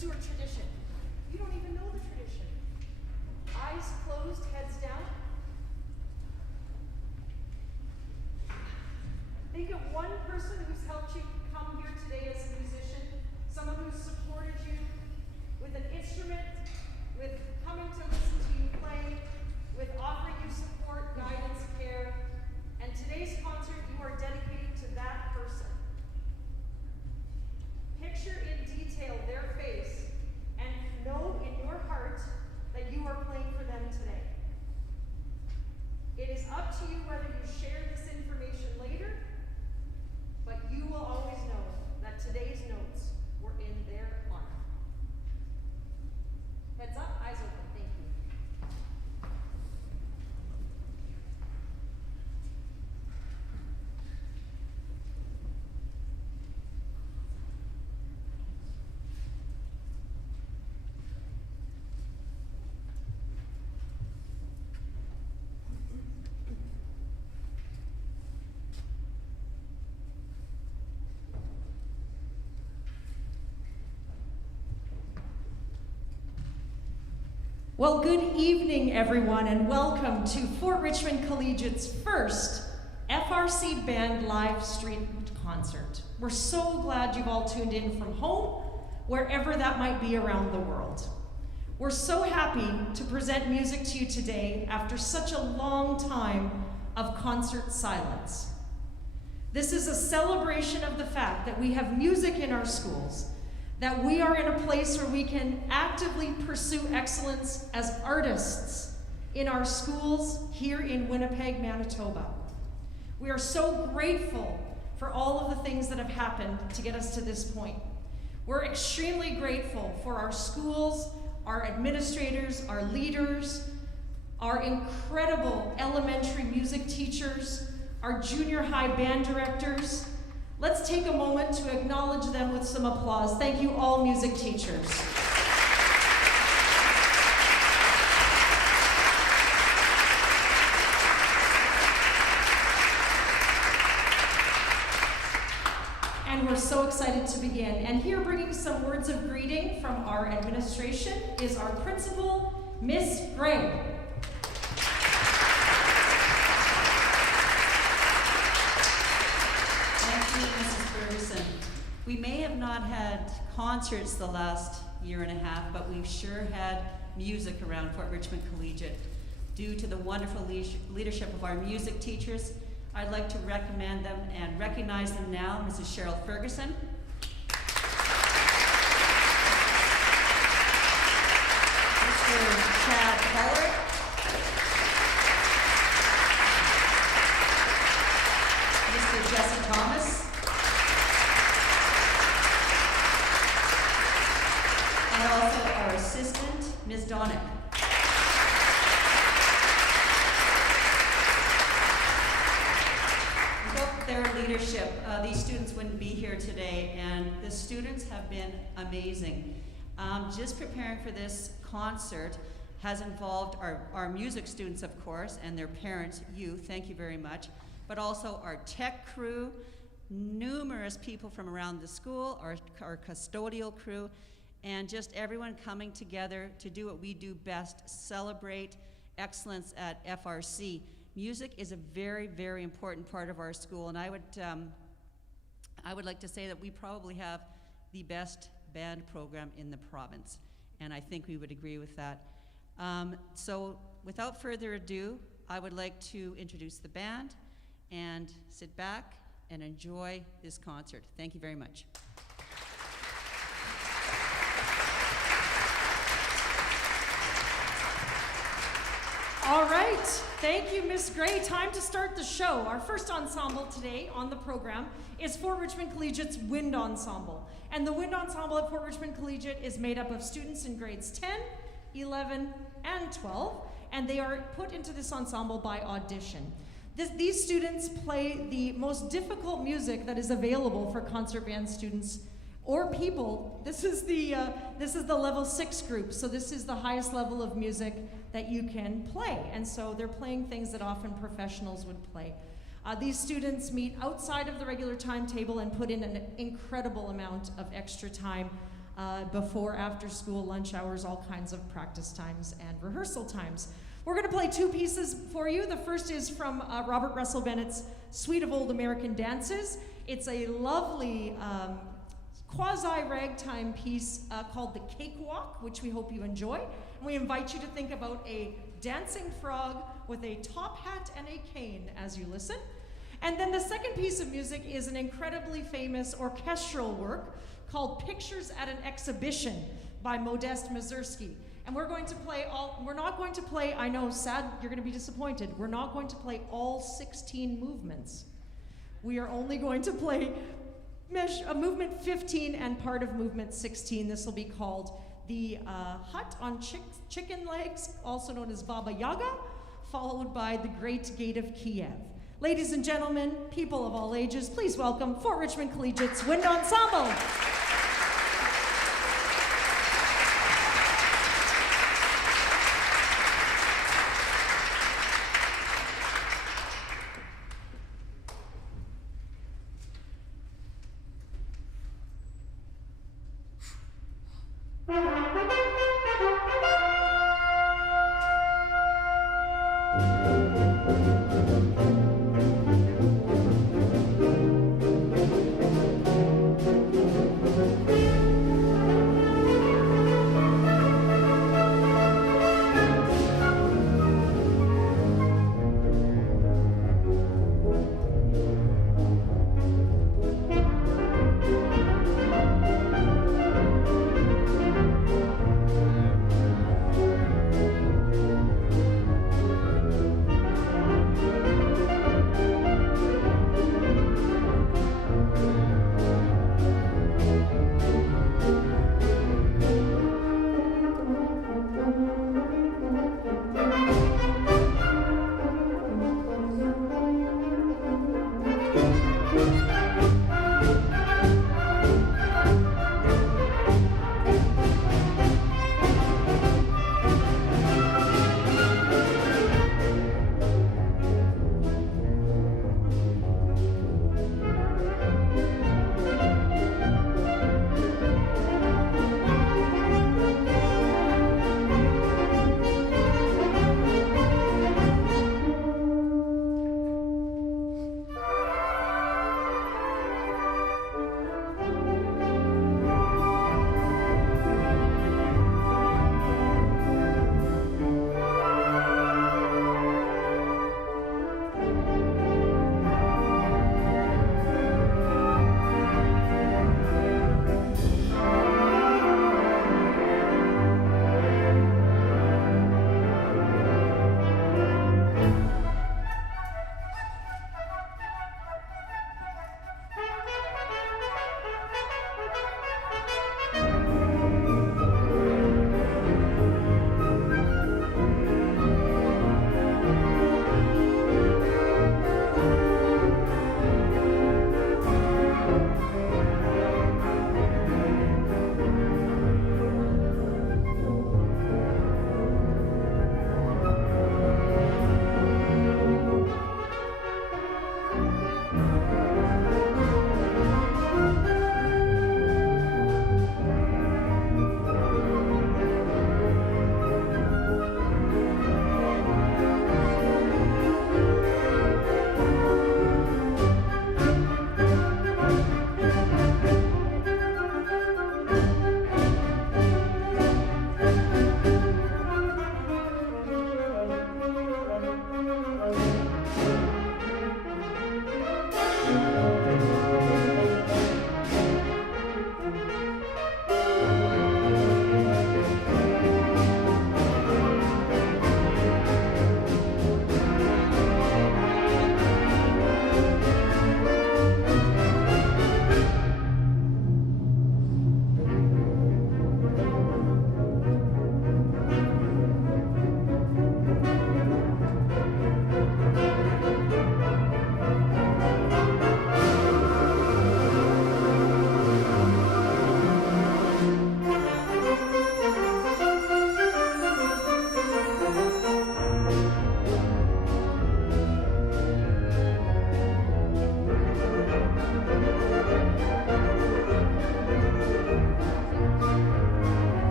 do a tradition. You don't even know the tradition. Eyes closed, heads down. Think of one person who's helped you come here today as a musician, someone who's supported you with an instrument, with coming to listen to you play, with offering you support, guidance, care. And today's concert, you are dedicated to that person. Picture in detail their face and know in your heart that you are playing for them today. It is up to you whether you share this information later, but you will always know that today's notes were in their honor. Heads up, eyes open. Thank you. Well, good evening, everyone, and welcome to Fort Richmond Collegiate's first FRC Band live streamed concert. We're so glad you've all tuned in from home, wherever that might be around the world. We're so happy to present music to you today after such a long time of concert silence. This is a celebration of the fact that we have music in our schools, that we are in a place where we can actively pursue excellence as artists in our schools here in Winnipeg, Manitoba. We are so grateful for all of the things that have happened to get us to this point. We're extremely grateful for our schools, our administrators, our leaders, our incredible elementary music teachers, our junior high band directors. Let's take a moment to acknowledge them with some applause. Thank you, all music teachers. And we're so excited to begin. And here bringing some words of greeting from our administration is our principal, Miss Gray. We may have not had concerts the last year and a half, but we've sure had music around Fort Richmond Collegiate. Due to the wonderful leadership of our music teachers, I'd like to recommend them and recognize them now. Mrs. Cheryl Ferguson. Mr. Chad Keller. Mr. Jesse Thomas. And also our assistant, Ms. Donick. Without their leadership, these students wouldn't be here today, and the students have been amazing. Just preparing for this concert has involved our music students, of course, and their parents, you, thank you very much, but also our tech crew, numerous people from around the school, our custodial crew, and just everyone coming together to do what we do best, celebrate excellence at FRC. Music is a very, very important part of our school, and I would like to say that we probably have the best band program in the province, and I think we would agree with that. So without further ado, I would like to introduce the band and sit back and enjoy this concert. Thank you very much. All right, thank you, Miss Gray. Time to start the show. Our first ensemble today on the program is Fort Richmond Collegiate's Wind Ensemble. And the Wind Ensemble at Fort Richmond Collegiate is made up of students in grades 10, 11, and 12, and they are put into this ensemble by audition. These students play the most difficult music that is available for concert band students or people. This is the level 6 group, so this is the highest level of music that you can play, and so they're playing things that often professionals would play. These students meet outside of the regular timetable and put in an incredible amount of extra time before, after school, lunch hours, all kinds of practice times and rehearsal times. We're going to play two pieces for you. The first is from Robert Russell Bennett's Suite of Old American Dances. It's a lovely quasi-ragtime piece called The Cakewalk, which we hope you enjoy. And we invite you to think about a dancing frog with a top hat and a cane as you listen. And then the second piece of music is an incredibly famous orchestral work called Pictures at an Exhibition by Modest Mazursky. And we're not going to play, I know, sad, you're going to be disappointed, we're not going to play all 16 movements. We are only going to play movement 15 and part of movement 16. This will be called the Hut on Chicken Legs, also known as Baba Yaga, followed by the Great Gate of Kiev. Ladies and gentlemen, people of all ages, please welcome Fort Richmond Collegiate's Wind Ensemble.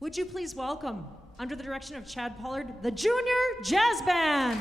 Would you please welcome, under the direction of Chad Pollard, the Junior Jazz Band.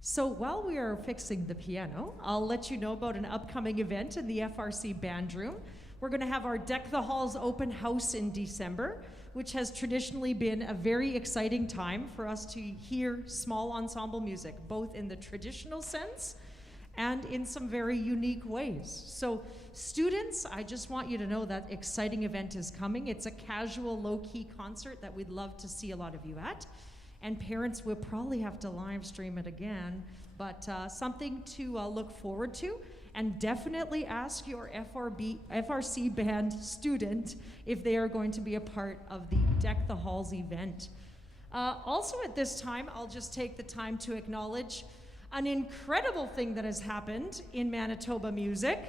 So while we are fixing the piano, I'll let you know about an upcoming event in the FRC Band Room. We're going to have our Deck the Halls open house in December, which has traditionally been a very exciting time for us to hear small ensemble music, both in the traditional sense and in some very unique ways. So students, I just want you to know that exciting event is coming. It's a casual, low-key concert that we'd love to see a lot of you at. And parents will probably have to live stream it again, but something to look forward to. And definitely ask your FRC band student if they are going to be a part of the Deck the Halls event. Also at this time, I'll just take the time to acknowledge an incredible thing that has happened in Manitoba music.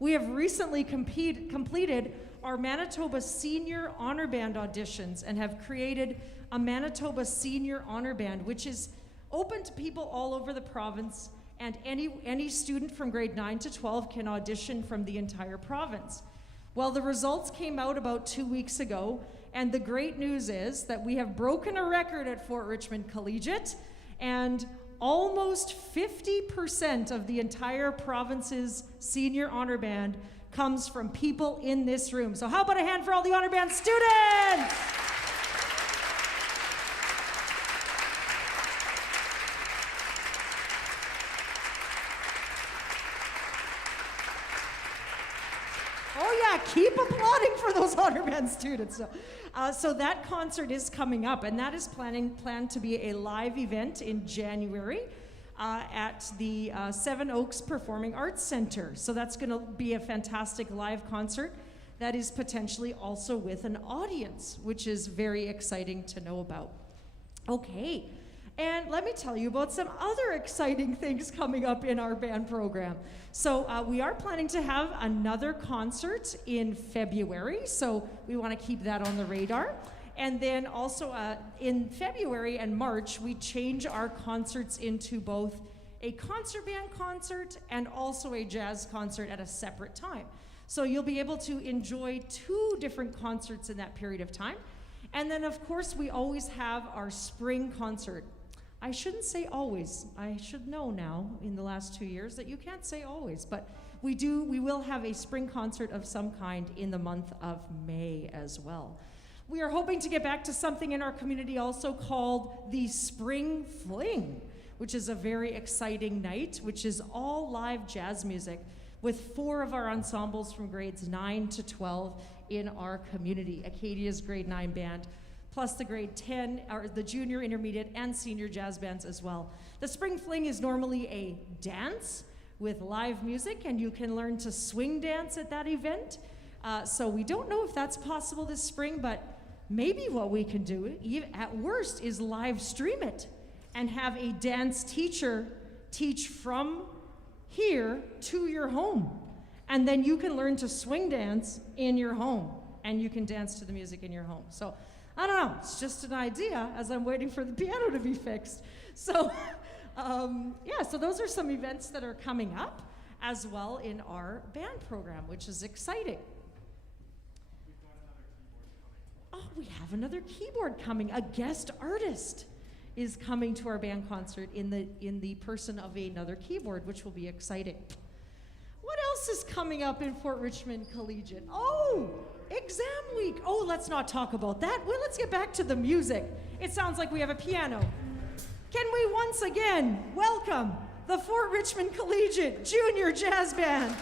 We have recently completed our Manitoba Senior Honor Band auditions and have created a Manitoba Senior Honor Band, which is open to people all over the province, and any student from grade 9 to 12 can audition from the entire province. Well, the results came out about 2 weeks ago, and the great news is that we have broken a record at Fort Richmond Collegiate, and almost 50% of the entire province's Senior Honor Band comes from people in this room. So how about a hand for all the Honor Band students? Yeah, keep applauding for those honor band students. So that concert is coming up, and that is planned to be a live event in January at the Seven Oaks Performing Arts Center. So that's going to be a fantastic live concert that is potentially also with an audience, which is very exciting to know about. Okay, and let me tell you about some other exciting things coming up in our band program. So we are planning to have another concert in February, so we want to keep that on the radar. And then also in February and March, we change our concerts into both a concert band concert and also a jazz concert at a separate time. So you'll be able to enjoy 2 different concerts in that period of time. And then of course we always have our spring concert. I shouldn't say always. I should know now in the last 2 years that you can't say always, but we will have a spring concert of some kind in the month of May as well. We are hoping to get back to something in our community also called the Spring Fling, which is a very exciting night, which is all live jazz music with 4 of our ensembles from grades 9 to 12 in our community. Acadia's grade 9 band, plus the grade 10, or the junior, intermediate, and senior jazz bands as well. The Spring Fling is normally a dance with live music, and you can learn to swing dance at that event. So we don't know if that's possible this spring, but maybe what we can do, at worst, is live stream it and have a dance teacher teach from here to your home. And then you can learn to swing dance in your home, and you can dance to the music in your home. So I don't know, it's just an idea as I'm waiting for the piano to be fixed. So yeah, so those are some events that are coming up as well in our band program, which is exciting. Oh, we have another keyboard coming. A guest artist is coming to our band concert in the person of another keyboard, which will be exciting. What else is coming up in Fort Richmond Collegiate? Oh, exam week. Oh, let's not talk about that. Well, let's get back to the music. It sounds like we have a piano. Can we once again welcome the Fort Richmond Collegiate Junior Jazz Band?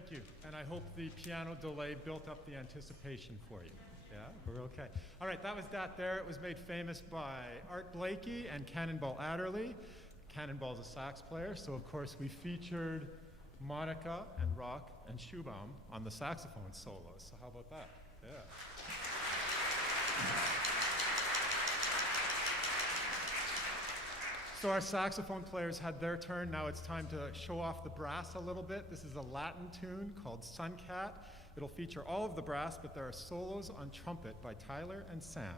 Thank you. And I hope the piano delay built up the anticipation for you. Yeah, we're okay. All right, that was that there. It was made famous by Art Blakey and Cannonball Adderley. Cannonball's a sax player, so of course we featured Monica and Rock and Schubaum on the saxophone solos. So how about that? Yeah. So our saxophone players had their turn. Now it's time to show off the brass a little bit. This is a Latin tune called Sun Cat. It'll feature all of the brass, but there are solos on trumpet by Tyler and Sam.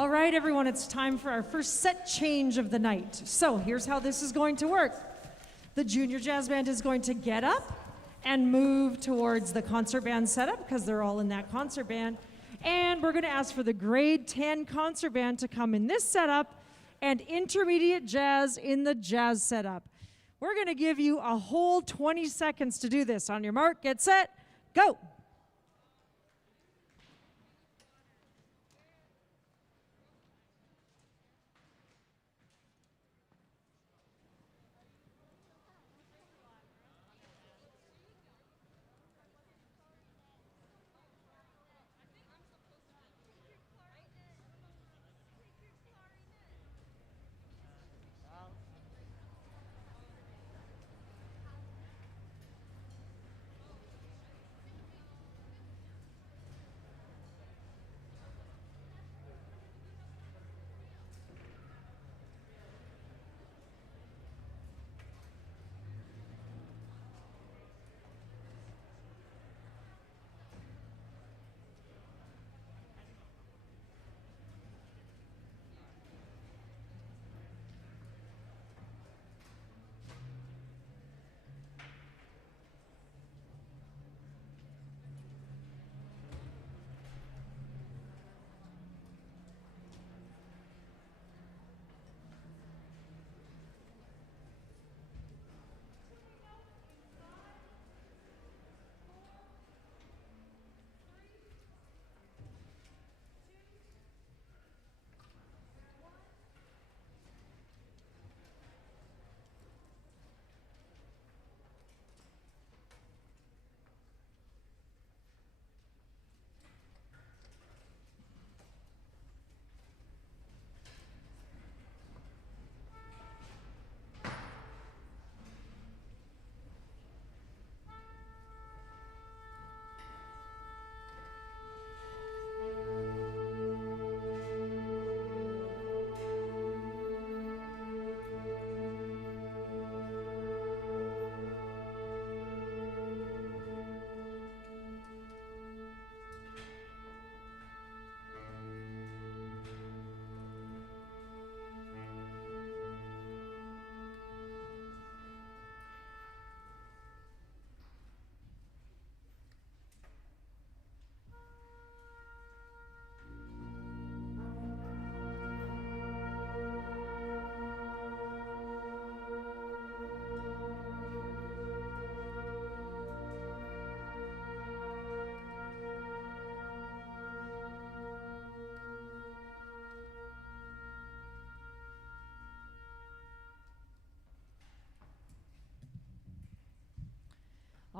All right, everyone, it's time for our first set change of the night. So here's how this is going to work. The junior jazz band is going to get up and move towards the concert band setup because they're all in that concert band. And we're going to ask for the grade 10 concert band to come in this setup and intermediate jazz in the jazz setup. We're going to give you a whole 20 seconds to do this. On your mark, get set, go.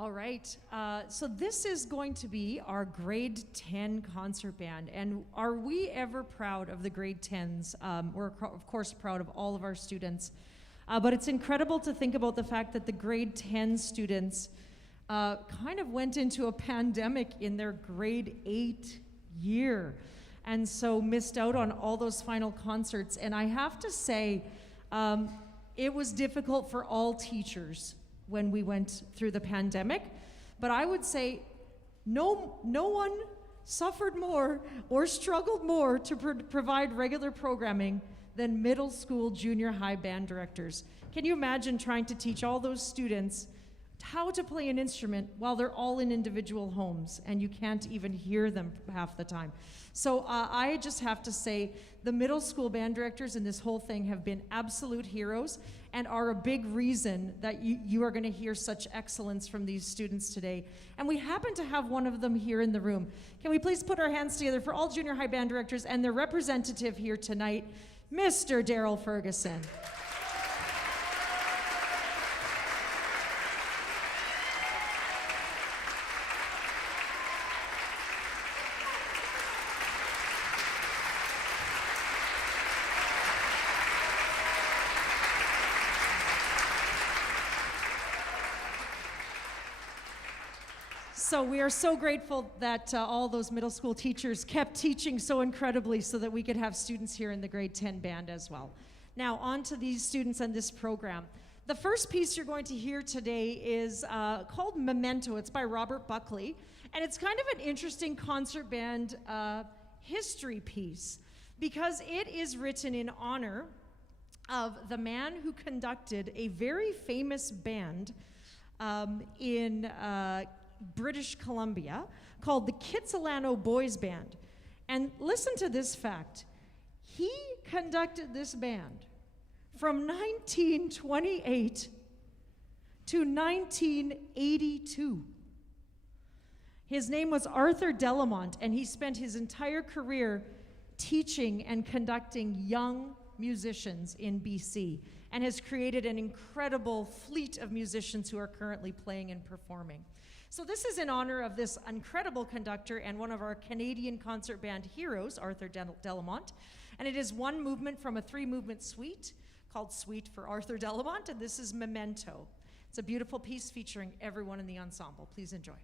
All right, so this is going to be our grade 10 concert band. And are we ever proud of the grade 10s? We're of course proud of all of our students. But it's incredible to think about the fact that the grade 10 students kind of went into a pandemic in their grade 8 year. And so missed out on all those final concerts. And I have to say, it was difficult for all teachers when we went through the pandemic, but I would say no one suffered more or struggled more to provide regular programming than middle school, junior high band directors. Can you imagine trying to teach all those students how to play an instrument while they're all in individual homes and you can't even hear them half the time? So I just have to say the middle school band directors in this whole thing have been absolute heroes and are a big reason that you are going to hear such excellence from these students today. And we happen to have one of them here in the room. Can we please put our hands together for all junior high band directors and their representative here tonight, Mr. Daryl Ferguson. So we are so grateful that all those middle school teachers kept teaching so incredibly so that we could have students here in the grade 10 band as well. Now on to these students and this program. The first piece you're going to hear today is called Memento. It's by Robert Buckley, and it's kind of an interesting concert band history piece because it is written in honor of the man who conducted a very famous band in British Columbia called the Kitsilano Boys Band. And listen to this fact. He conducted this band from 1928 to 1982. His name was Arthur Delamont, and he spent his entire career teaching and conducting young musicians in BC and has created an incredible fleet of musicians who are currently playing and performing. So this is in honor of this incredible conductor and one of our Canadian concert band heroes, Arthur Delamont. And it is one movement from a 3-movement suite called Suite for Arthur Delamont, and this is Memento. It's a beautiful piece featuring everyone in the ensemble. Please enjoy.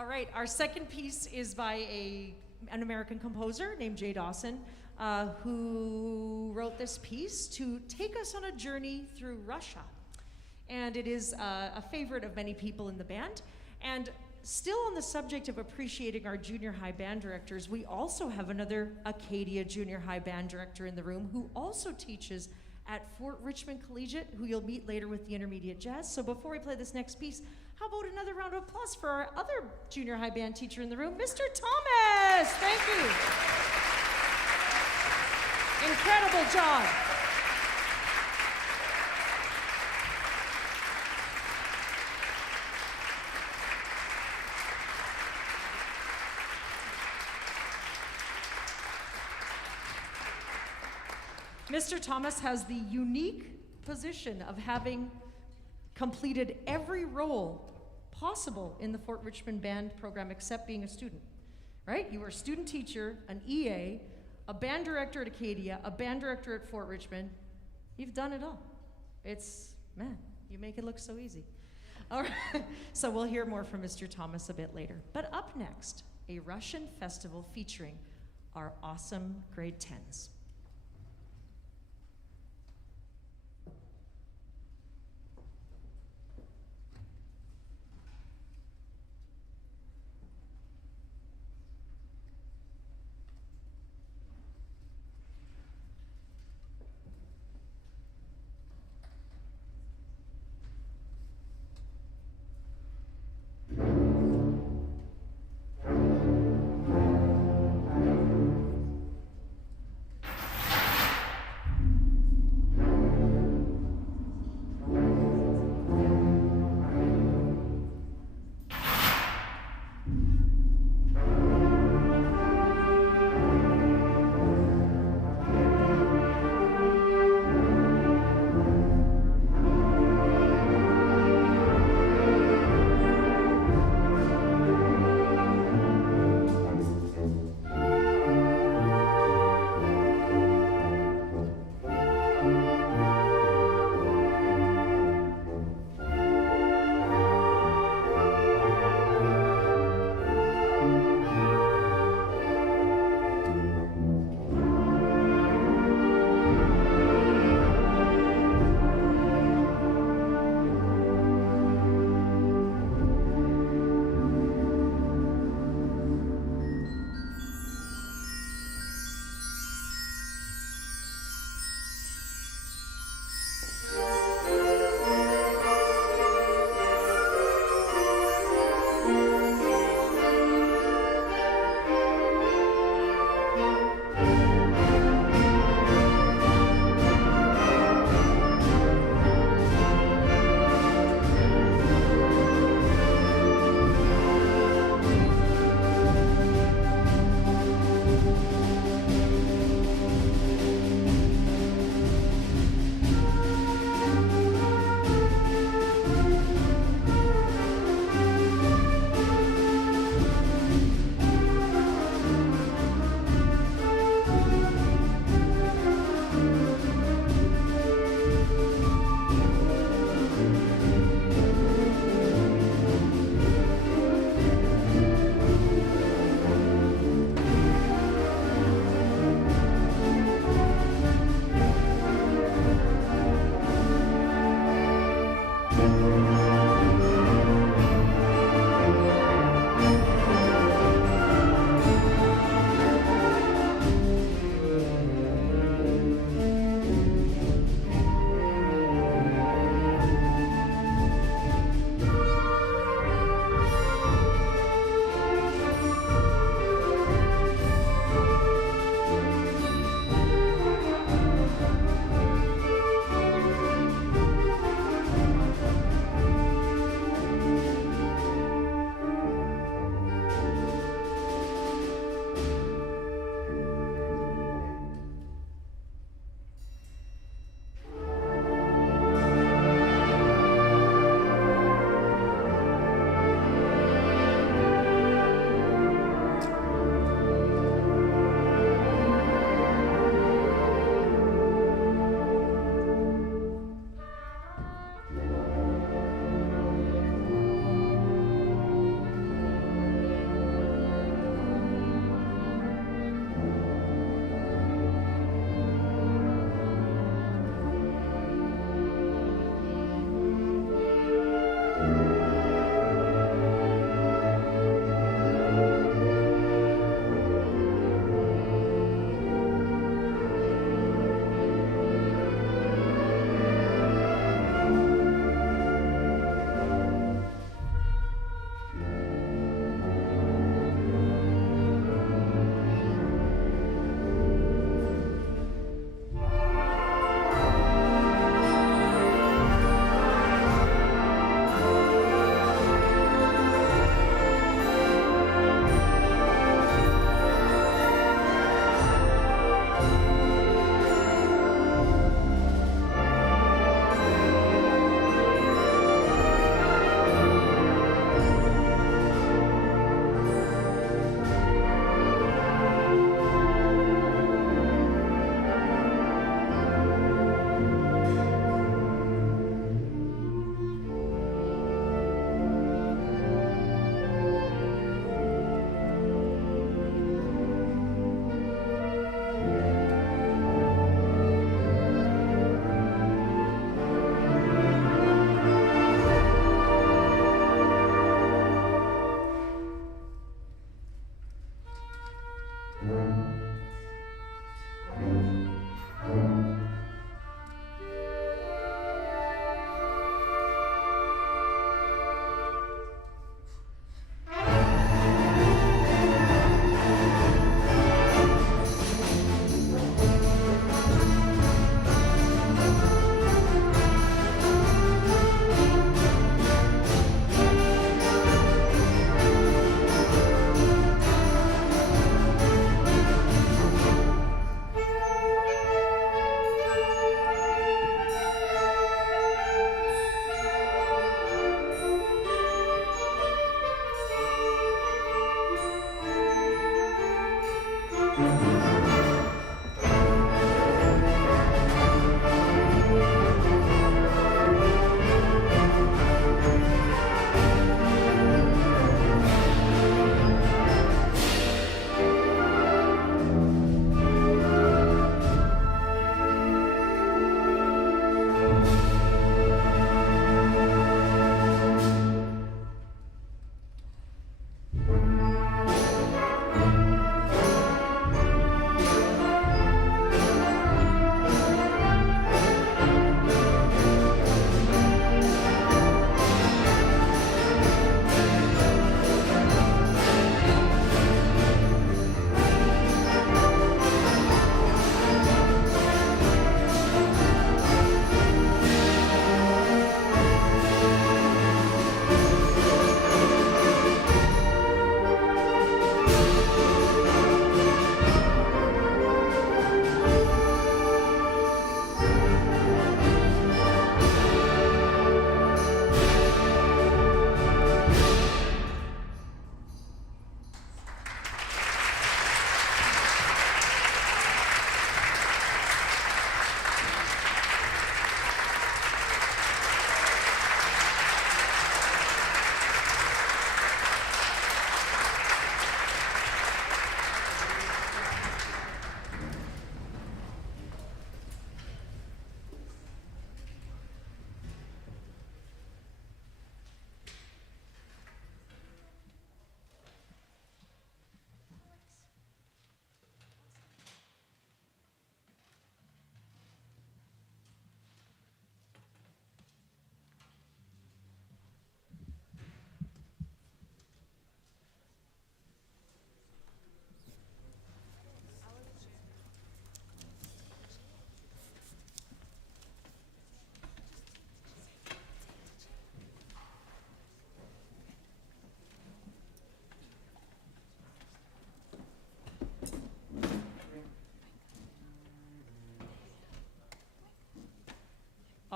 All right, our second piece is by an American composer named Jay Dawson, who wrote this piece to take us on a journey through Russia. And it is a favorite of many people in the band. And still on the subject of appreciating our junior high band directors, we also have another Acadia junior high band director in the room who also teaches at Fort Richmond Collegiate, who you'll meet later with the intermediate jazz. So before we play this next piece, how about another round of applause for our other junior high band teacher in the room, Mr. Thomas. Thank you. Incredible job. Mr. Thomas has the unique position of having completed every role possible in the Fort Richmond Band program except being a student, right? You were a student teacher, an EA, a band director at Acadia, a band director at Fort Richmond. You've done it all. Man, you make it look so easy. All right, so we'll hear more from Mr. Thomas a bit later. But up next, a Russian festival featuring our awesome grade 10s.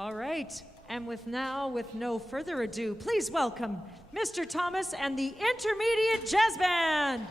All right. And with no further ado, please welcome Mr. Thomas and the Intermediate Jazz Band.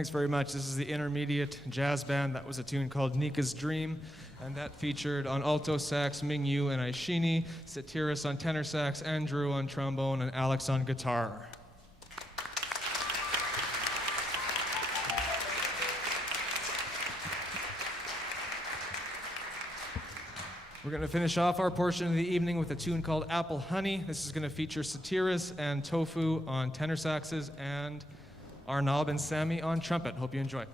Thanks very much. This is the intermediate jazz band. That was a tune called Nika's Dream, and that featured on alto sax Mingyu and Aishini, Satiris on tenor sax, Andrew on trombone, and Alex on guitar. We're going to finish off our portion of the evening with a tune called Apple Honey. This is going to feature Satiris and Tofu on tenor saxes and Arnab and Sammy on trumpet. Hope you enjoy.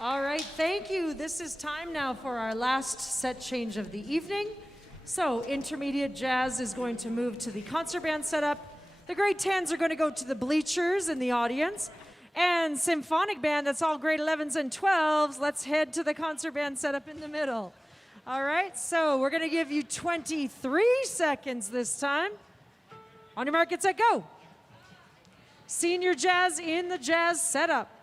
All right, thank you. This is time now for our last set change of the evening. So, intermediate jazz is going to move to the concert band setup. The grade 10s are going to go to the bleachers in the audience. And symphonic band, that's all grade 11s and 12s, let's head to the concert band setup in the middle. All right, so we're going to give you 23 seconds this time. On your mark, get set, go. Senior jazz in the jazz setup.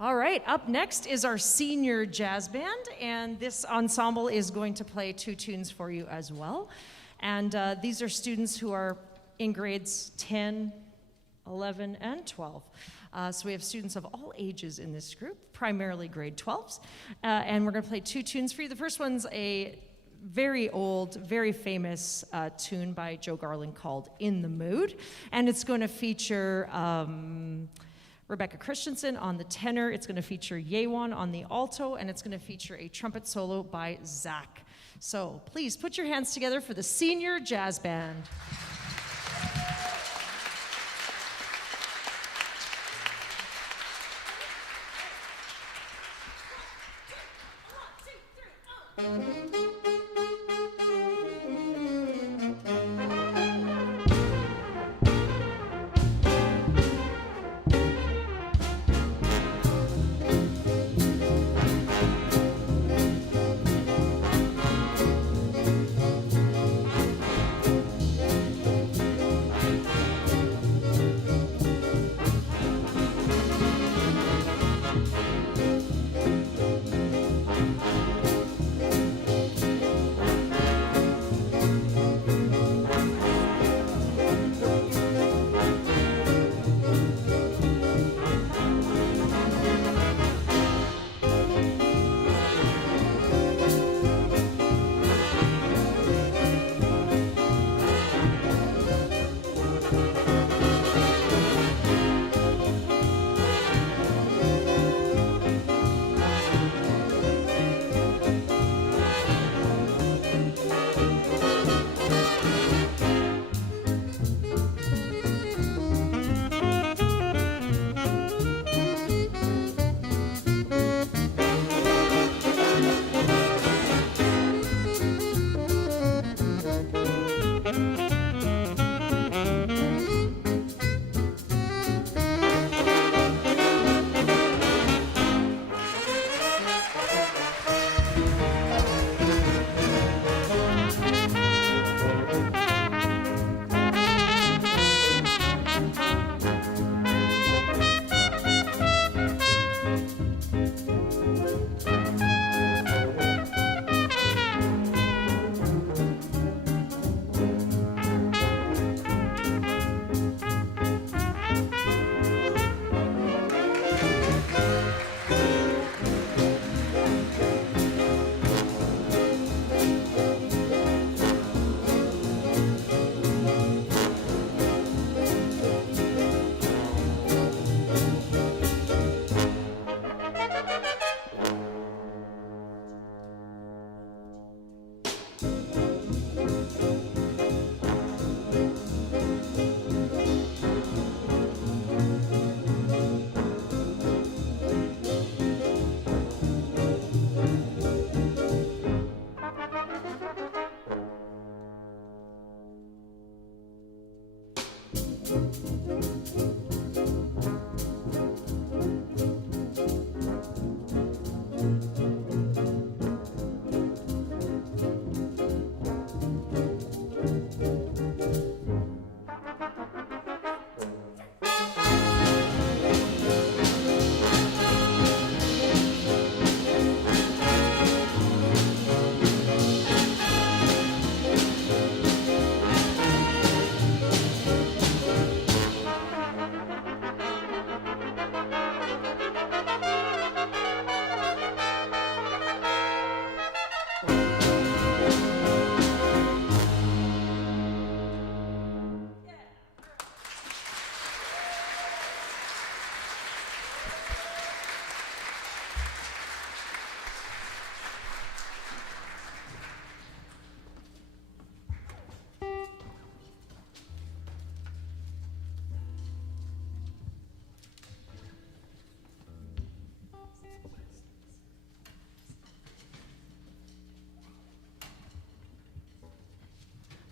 All right, up next is our senior jazz band, and this ensemble is going to play 2 tunes for you as well. And these are students who are in grades 10, 11, and 12. So we have students of all ages in this group, primarily grade 12s. And we're going to play 2 tunes for you. The first one's a very old, very famous tune by Joe Garland called In the Mood. And it's going to feature Rebecca Christensen on the tenor, it's going to feature Yewan on the alto, and it's going to feature a trumpet solo by Zach. So please put your hands together for the senior jazz band.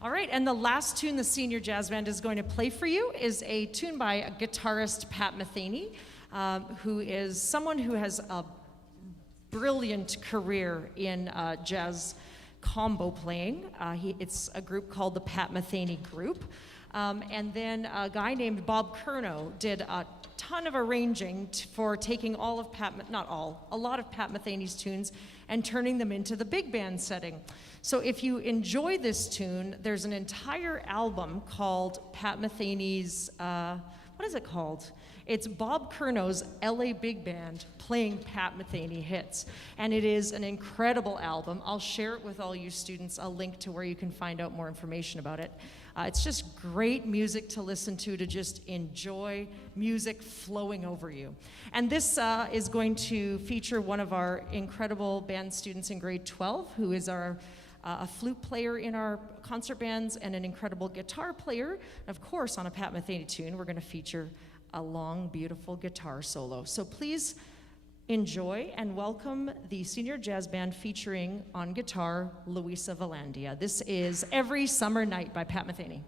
All right, and the last tune the Senior Jazz Band is going to play for you is a tune by a guitarist, Pat Metheny, who is someone who has a brilliant career in jazz combo playing. It's a group called the Pat Metheny Group. And then a guy named Bob Curnow did a ton of arranging for taking all of a lot of Pat Metheny's tunes and turning them into the big band setting. So if you enjoy this tune, there's an entire album called Pat Metheny's, what is it called? It's Bob Curnow's LA Big Band playing Pat Metheny hits. And it is an incredible album. I'll share it with all you students, a link to where you can find out more information about it. It's just great music to listen to just enjoy music flowing over you. And this is going to feature one of our incredible band students in grade 12, who is a flute player in our concert bands and an incredible guitar player. Of course, on a Pat Metheny tune, we're going to feature a long, beautiful guitar solo. So please enjoy and welcome the Senior Jazz Band featuring on guitar, Luisa Valandia. This is Every Summer Night by Pat Metheny.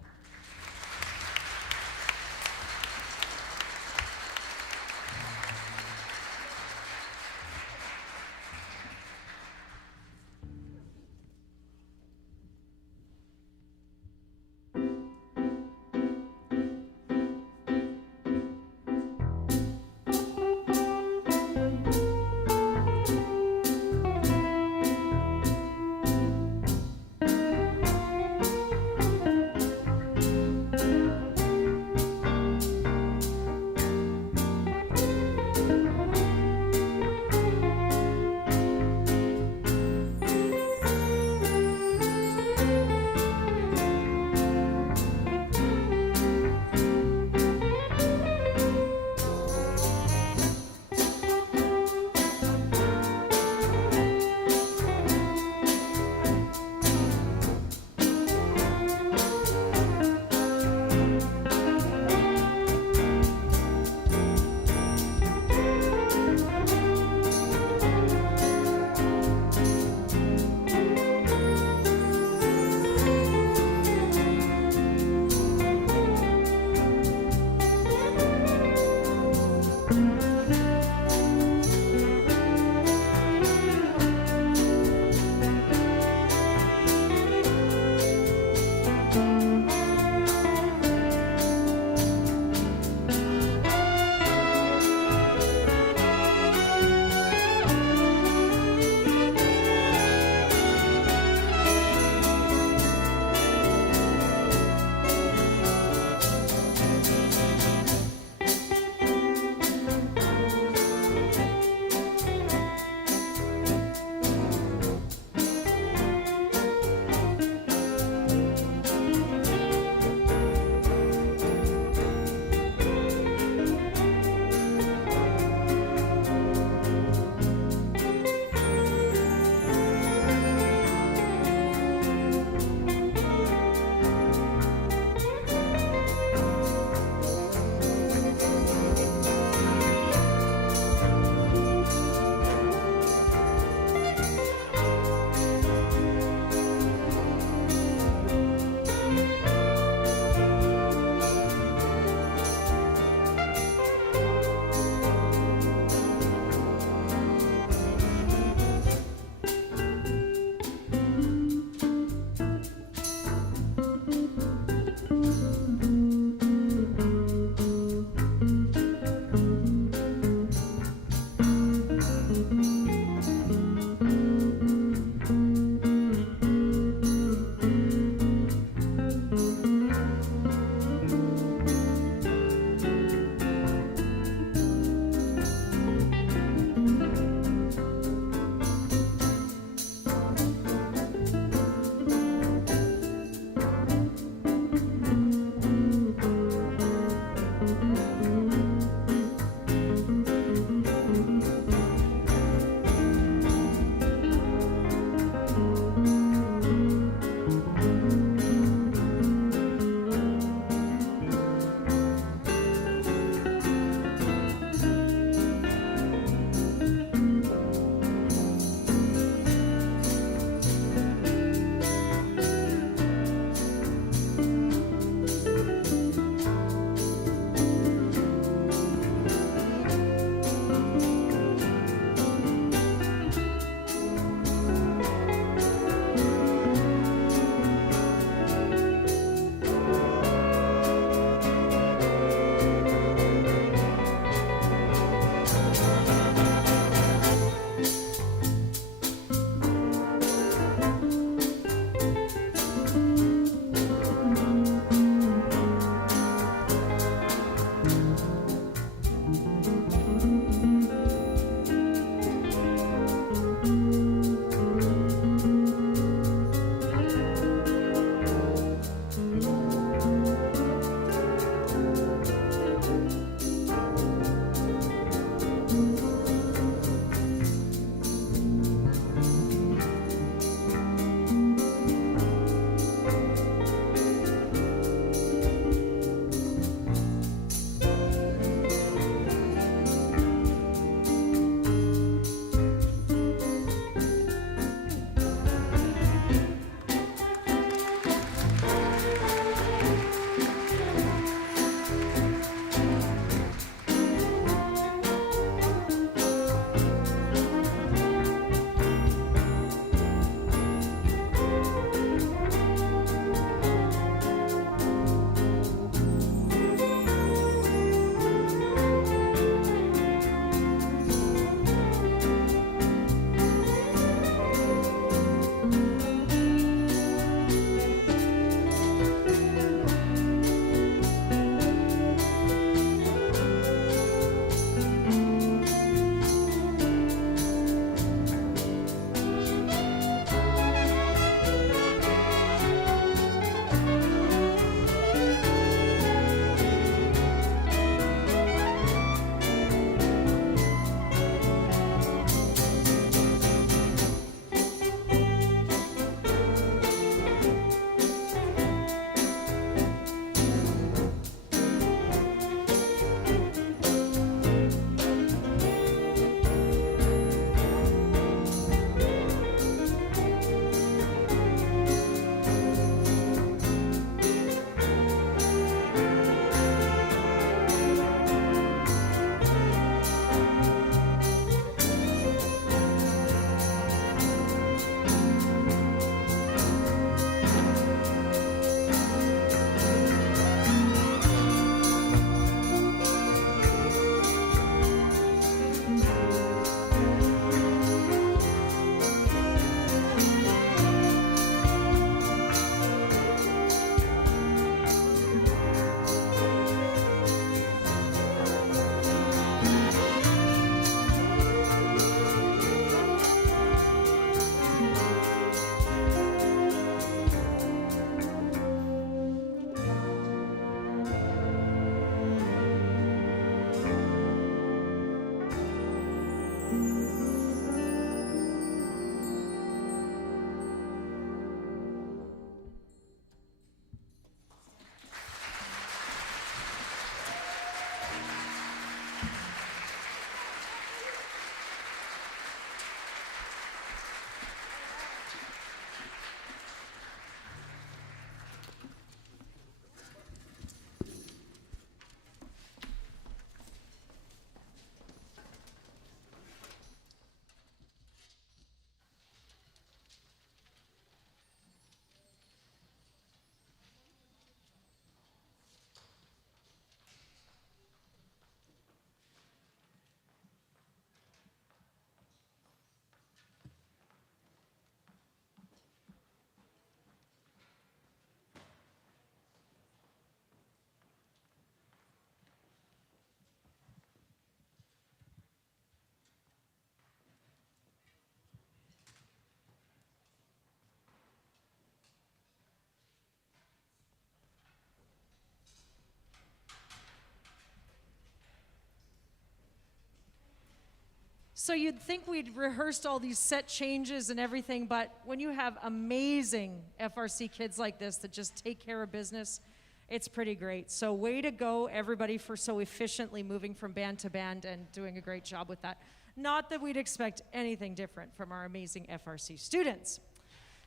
So you'd think we'd rehearsed all these set changes and everything, but when you have amazing FRC kids like this that just take care of business, it's pretty great. So way to go, everybody, for so efficiently moving from band to band and doing a great job with that. Not that we'd expect anything different from our amazing FRC students.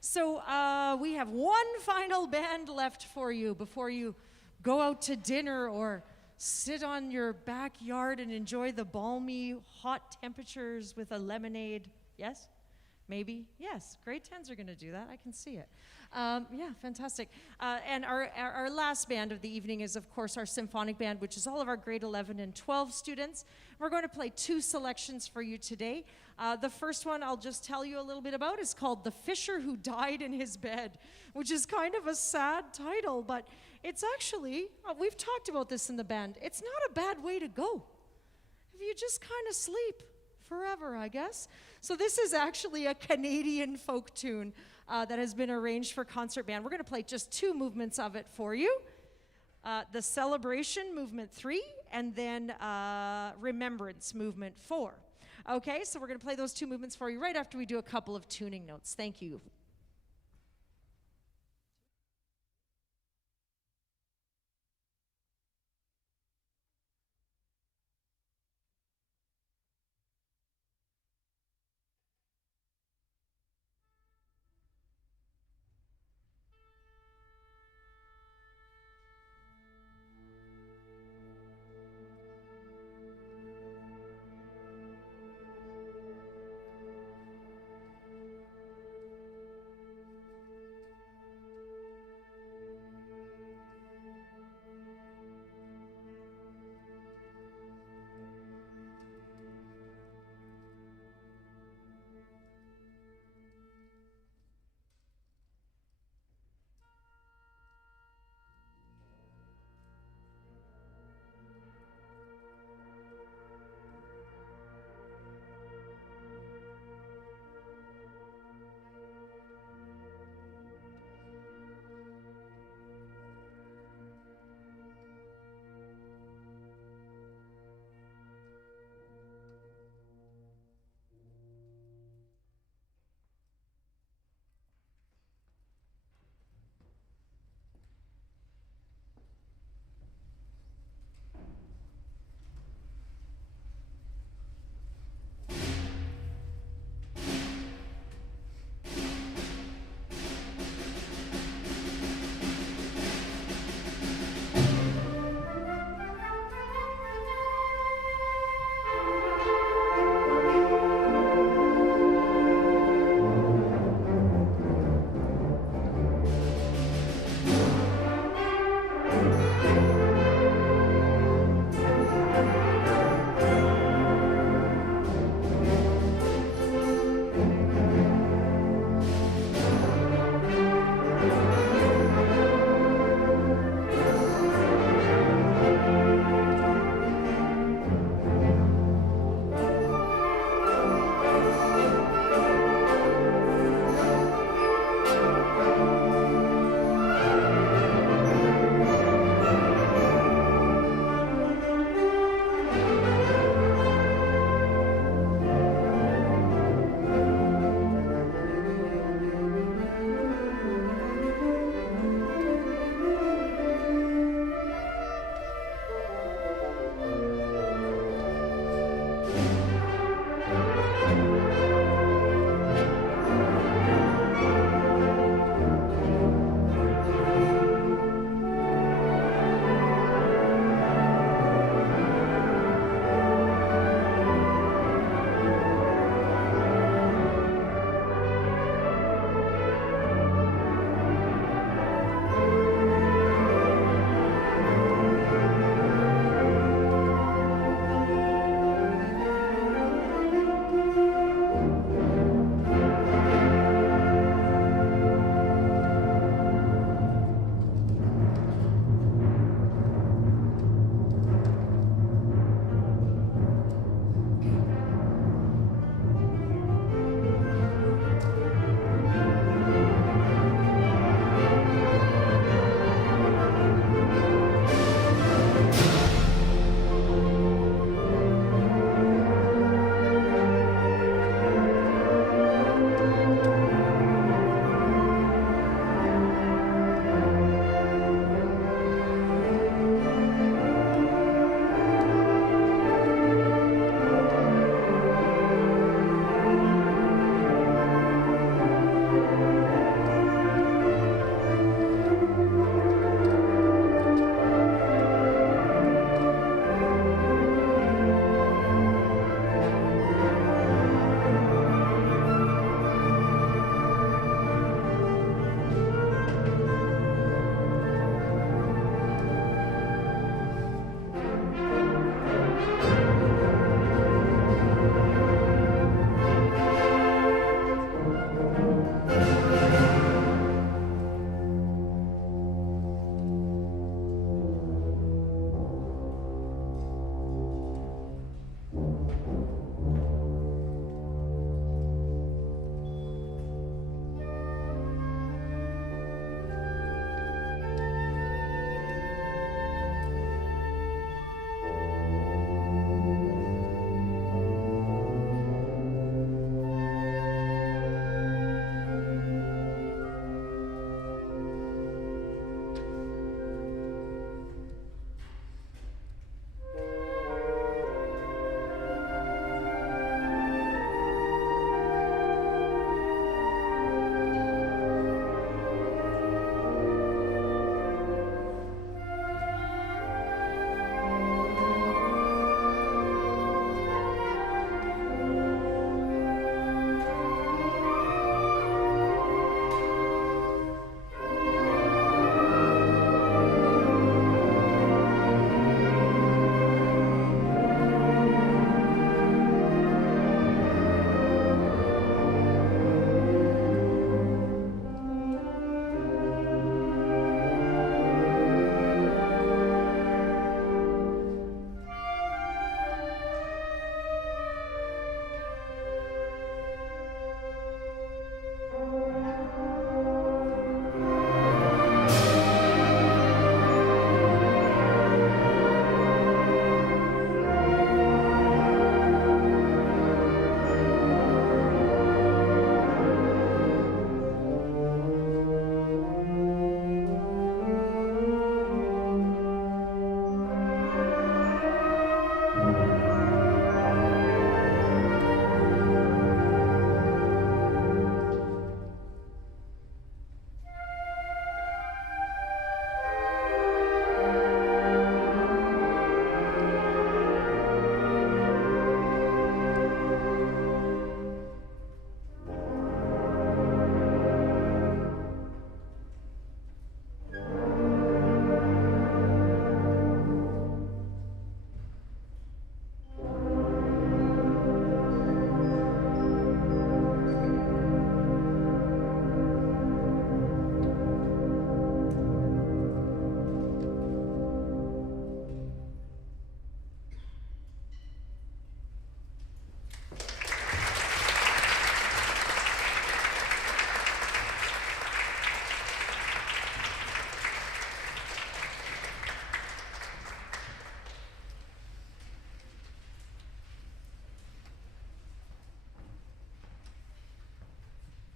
So we have one final band left for you before you go out to dinner or sit on your backyard and enjoy the balmy, hot temperatures with a lemonade. Yes? Maybe? Yes. Grade 10s are going to do that. I can see it. Yeah, fantastic. And our last band of the evening is, of course, our Symphonic Band, which is all of our grade 11 and 12 students. We're going to play 2 selections for you today. The first one I'll just tell you a little bit about is called The Fisher Who Died in His Bed, which is kind of a sad title, but it's actually, we've talked about this in the band, it's not a bad way to go. If you just kind of sleep forever, I guess. So this is actually a Canadian folk tune that has been arranged for concert band. We're going to play just 2 movements of it for you. The Celebration, movement 3, and then Remembrance, movement 4. Okay, so we're going to play those 2 movements for you right after we do a couple of tuning notes. Thank you.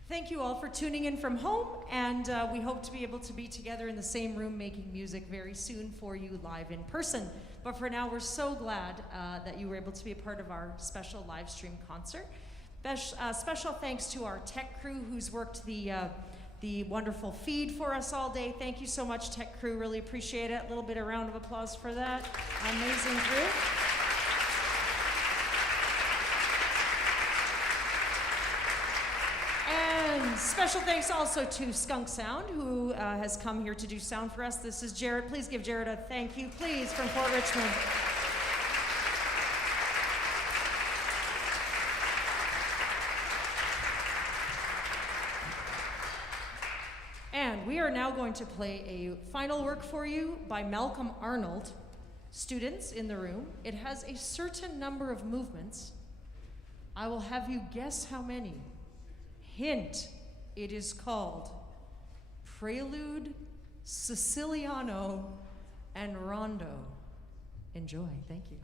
Thank you all for tuning in from home, and we hope to be able to be together in the same room making music very soon for you live in person. But for now, we're so glad that you were able to be a part of our special live stream concert. Special thanks to our tech crew who's worked the wonderful feed for us all day. Thank you so much, tech crew. Really appreciate it. A little bit of round of applause for that amazing crew. And special thanks also to Skunk Sound, who has come here to do sound for us. This is Jared. Please give Jared a thank you, please, from Fort Richmond. And we are now going to play a final work for you by Malcolm Arnold. Students in the room, it has a certain number of movements. I will have you guess how many. Hint, it is called Prelude, Siciliano, and Rondo. Enjoy, thank you.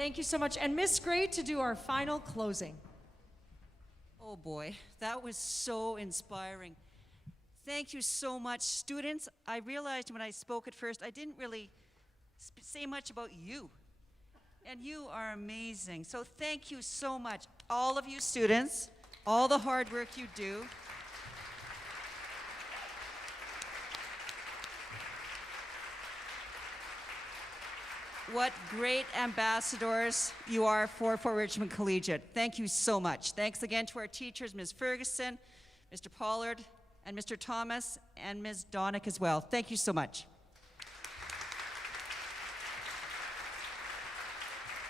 Thank you so much. And Miss Gray to do our final closing. Oh boy, that was so inspiring. Thank you so much. Students, I realized when I spoke at first, I didn't really say much about you. And you are amazing. So thank you so much, all of you students, all the hard work you do. What great ambassadors you are for Richmond Collegiate. Thank you so much. Thanks again to our teachers, Ms. Ferguson, Mr. Pollard, and Mr. Thomas, and Ms. Donick as well. Thank you so much.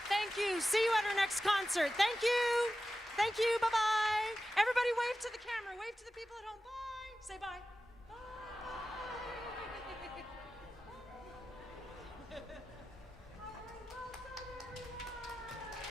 Thank you. See you at our next concert. Thank you. Thank you. Bye-bye. Everybody wave to the camera. Wave to the people at home. Bye. Say bye.